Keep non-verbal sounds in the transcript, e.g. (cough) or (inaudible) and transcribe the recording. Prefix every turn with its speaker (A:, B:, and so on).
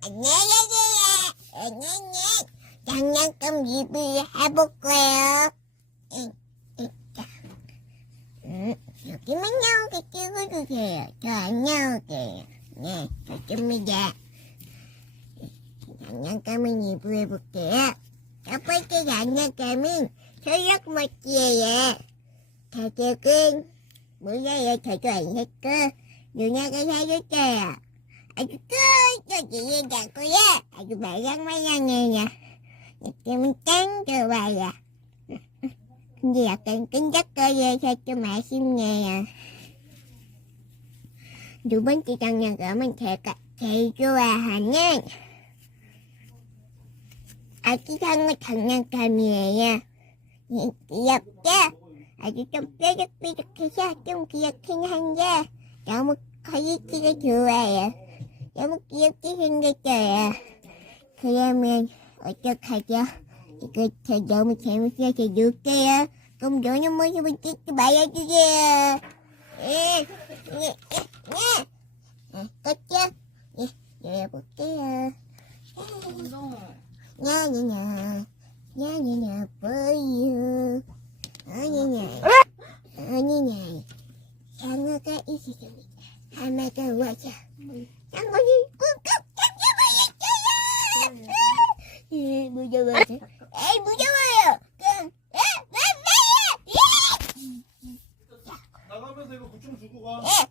A: 안녕하세요. 안녕히 장난감 리뷰 해볼 거예요. 음, 여기만 나오게 찍어주세요. 저 안 나오게. 네, 좋습니다. 장난감을 리뷰해볼게요. 첫 번째 철학 모찌예요. 가격은 몰라요. 저도 안 샀고 누나가 사줬어요. 아주 끈적이다고요. 아주 말랑말랑해요. 느낌은 짱 좋아요. (laughs) 근데 약간 끈적거려서 좀 아쉽네요. 두 번째 장난감은 제가 제일 좋아하는 아기 상어 장난감이에요. 예, 귀엽죠? 아주 좀 뾰족뾰족해서 좀 귀엽긴 한데 너무 퀄리티가 좋아요. 너무 귀엽게 생겼어요. 그러면 어떡하죠? 이거 저 너무 재밌어서 놀게요. 그럼 노는 모습을 찍지 말아주세요. 예, 예, 예, 예. 예, 껐죠? 예, 열어볼게요. 야야야, 야야야, 보유. 아니냐, 아니냐. 상어가 있었습니다. 하나가 와자. 짱구니 꾹꾹 잡혀버렸어요. 예, 무서워요. 에이, 무서워요. 끙. 에, 왜, 왜, 왜,
B: 나가면서 이거 구충 주고
A: 가. 예,